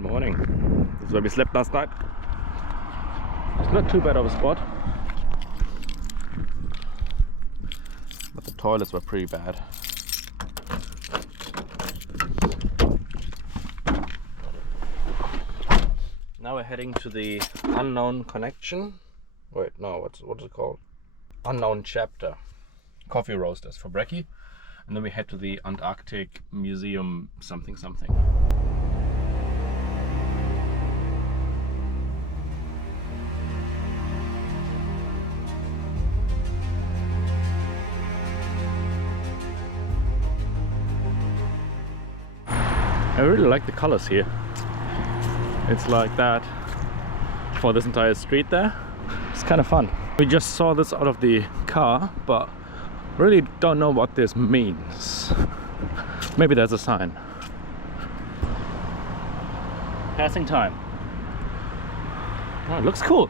Morning. This is where we slept last night. It's not too bad of a spot, but the toilets were pretty bad. Now we're heading to the unknown connection. Wait, no, what's it called? Unknown chapter. Coffee roasters for brekkie. And then we head to the Antarctic Museum something. I really like the colors here. It's like that for this entire street there. It's kind of fun. We just saw this out of the car, but really don't know what this means. Maybe there's a sign. Passing time. Oh, it looks cool.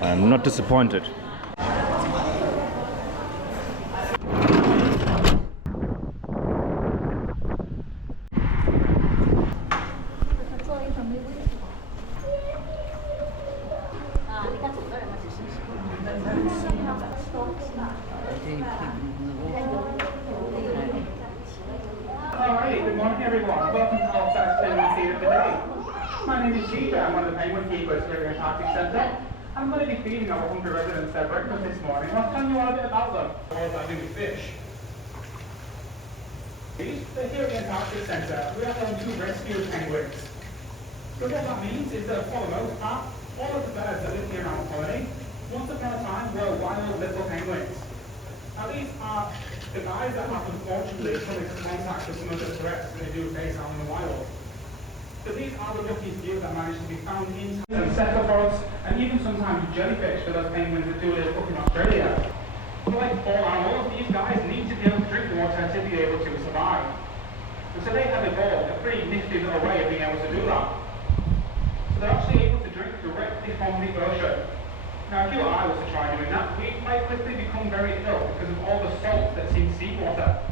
I'm not disappointed. Alright, good morning everyone. Welcome to our first penguin feed of the day. My name is Gita. I'm one of the penguin keepers here at the Antarctic Centre. I'm going to be feeding our hungry residents their breakfast this morning. I'll tell you all a bit about them. What I do with fish. So here at the Antarctic Centre, we are home to rescued penguins. So what that means is that for the most part, all of the birds that live here in our colony, once upon a time were wild little penguins. Now these are the guys that have unfortunately come into contact with some of the threats that they do face out in the wild. So these are the lucky few that manage to be found in cephalopods and even sometimes jellyfish for those penguins that do live up in Australia. But like all animals, these guys need to be able to drink water to be able to survive. And so they have evolved a pretty nifty little way of being able to do that. So they're actually able to drink directly from the ocean. Now, if you or I was to try doing that, we might quickly become very ill because of all the salt that's in seawater.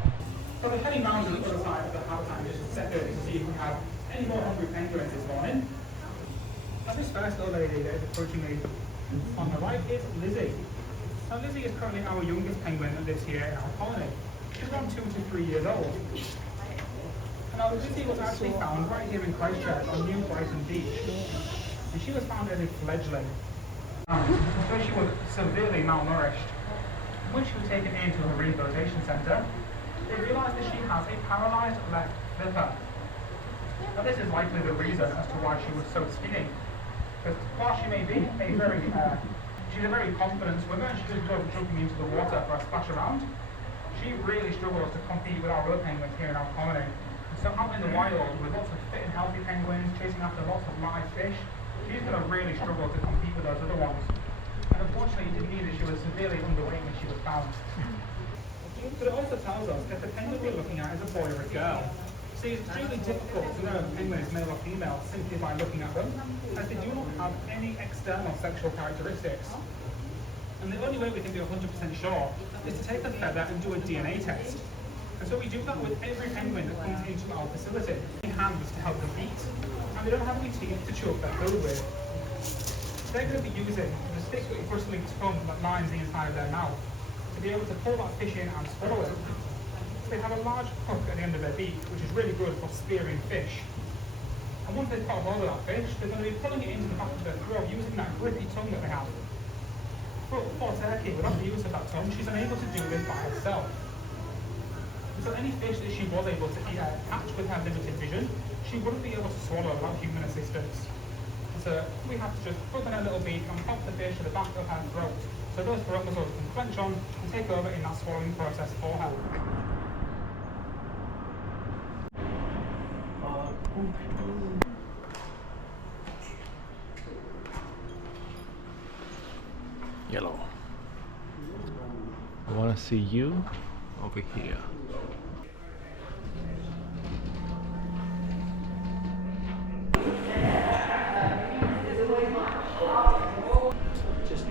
So we're heading round to the other side of the habitat just to check over to see if we have any more hungry penguins this morning. Now, this first little lady that is approaching me on the right is Lizzie. Now, Lizzie is currently our youngest penguin that lives here in our colony. She's around 2 to 3 years old. And now, Lizzie was actually found right here in Christchurch on New Brighton Beach. And she was found as a fledgling. So she was severely malnourished. When she was taken into a rehabilitation centre, they realised that she has a paralysed left flipper. Now this is likely the reason as to why she was so skinny. Because while she may be she's a very confident swimmer and she just goes jumping into the water for a splash around, she really struggles to compete with our other penguins here in our colony. And so out in the wild with lots of fit and healthy penguins chasing after lots of live fish, she's going to really struggle to compete with those other ones. And unfortunately, it did mean that she was severely underweight when she was found. But it also tells us that the penguin we're looking at is a boy or a girl. See, it's extremely difficult to know if a penguin is male or female simply by looking at them, as they do not have any external sexual characteristics. And the only way we can be 100% sure is to take a feather and do a DNA test. And so we do that with every penguin that comes into our facility. Hands to help them eat, and they don't have any teeth to chew up their food with. They're going to be using the thick bristling tongue that lines the inside of their mouth to be able to pull that fish in and swallow it. They have a large hook at the end of their beak, which is really good for spearing fish. And once they've got a hold of that fish, they're going to be pulling it into the back of their throat using that grippy tongue that they have. But poor Turkey, without the use of that tongue, she's unable to do this by herself. So any fish that she was able to catch with her limited vision, she wouldn't be able to swallow without human assistance. So we have to just put in her little beak and pop the fish at the back of her throat, so those throat muscles can clench on and take over in that swallowing process for her. Yellow. I want to see you over here.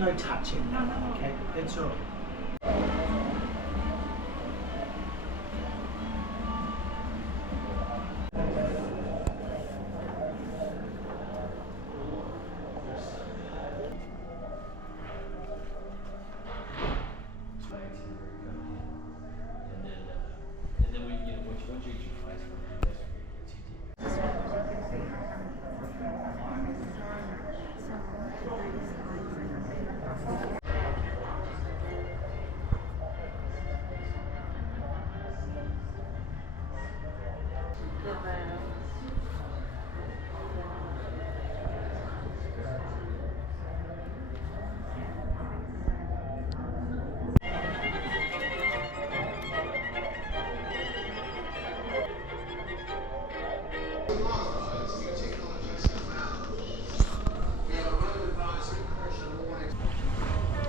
no touching. Okay, that's all.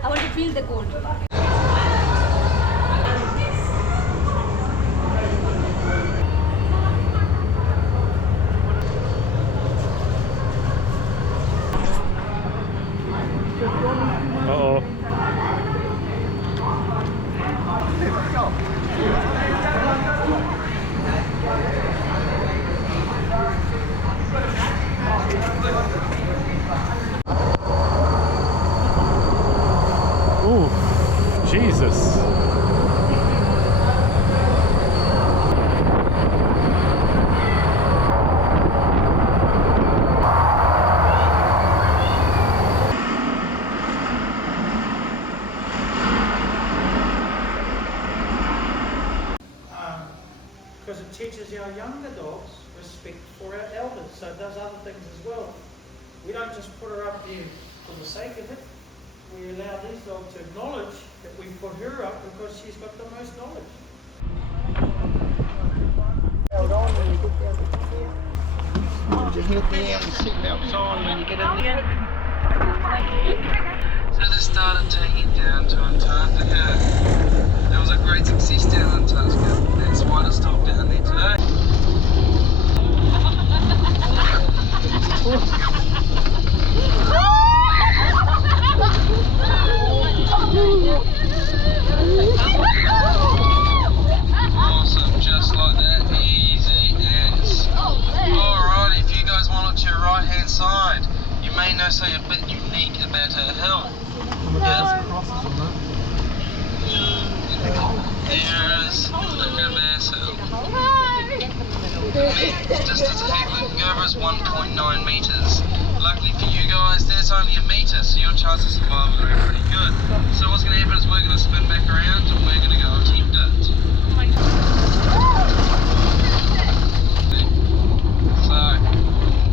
I want to feel the cold. Uh-oh. Ooh, Jesus. Because it teaches our younger dogs respect for our elders, so it does other things as well. We don't just put her up there for the sake of it. We allow these dogs to acknowledge that we put her up because she's got the most knowledge. Hold your head there and sit outside when you get in there. So they started taking it down to Antarctica. There was a great success down in Antarctica. That's why it's still down there today. Awesome, just like that, easy as. Alright, if you guys want it to your right hand side, you may know something a bit unique about her hill. Yes. There's the reverse hill. The distance Haglin over is 1.9 metres. Luckily for you guys, that's only a metre, so your chance of survival are pretty good. So what's going to happen is we're going to spin back around and we're going to go attempt it. So,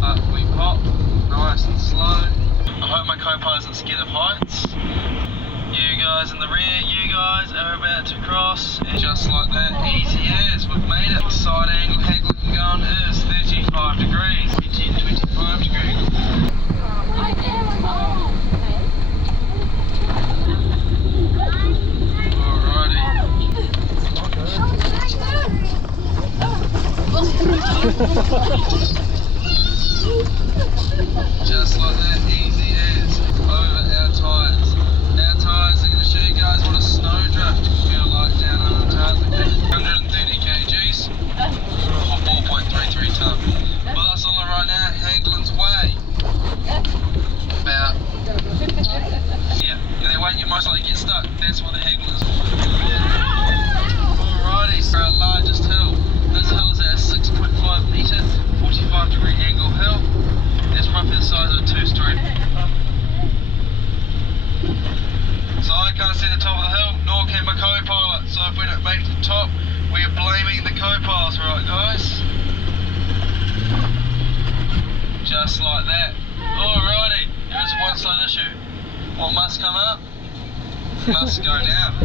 up we pop, nice and slow. I hope my co-pilot isn't scared of heights. You guys in the rear, you guys are about to cross, and just like that, easy as, we've made it. Side angle Haglin going is 35 degrees, 25 degrees. Alrighty. Just like that, easy as, over our tyres. Our tyres are going to show you guys what a snowdrift can feel like down in Antarctica. 130 kgs, or 4.33 tonne. Well, that's all right now, Haglin's way. About, yeah, the way you most likely get stuck, that's what the Haglin is. Alrighty, so our largest hill. This hill is at a 6.5 metre, 45 degree angle hill. It's roughly the size of a 2-story. So I can't see the top of the hill, nor can my co-pilot. So if we don't make it to the top, we are blaming the co-pilots, right guys? Just like that. Alrighty, here's one slight issue. What must come up? Must go down.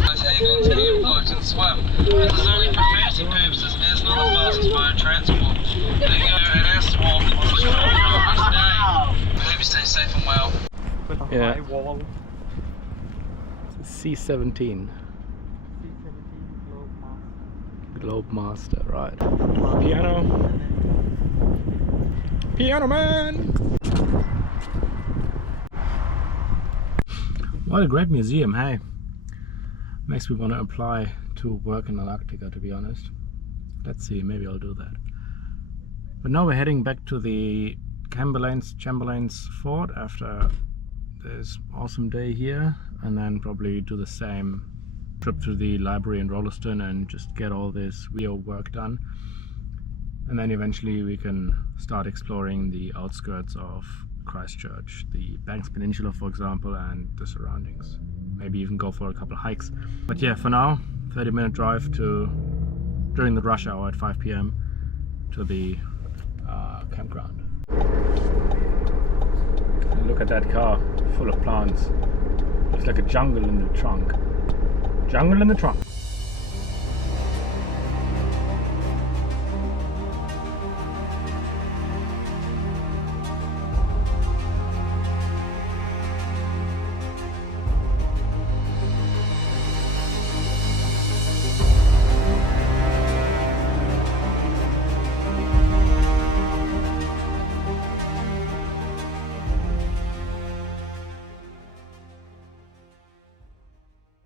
Those Haglins can float and swim. This is only for fancy purposes, it's not the fastest mode of transport. There you go, and our swamp is today. I hope you stay safe and well. Yeah. High wall. C17. Globe Master, right. Piano. Piano Man! What a great museum, hey? Makes me want to apply to work in Antarctica, to be honest. Let's see, maybe I'll do that. But now we're heading back to the Chamberlain's Fort after this awesome day here, and then probably do the same trip to the library in Rolleston and just get all this VO work done. And then eventually we can start exploring the outskirts of Christchurch, the Banks Peninsula for example, and the surroundings. Maybe even go for a couple of hikes. But yeah, for now, 30-minute drive during the rush hour at 5 p.m. to the campground. And look at that car, full of plants. It's like a jungle in the trunk. Jungle in the trunk.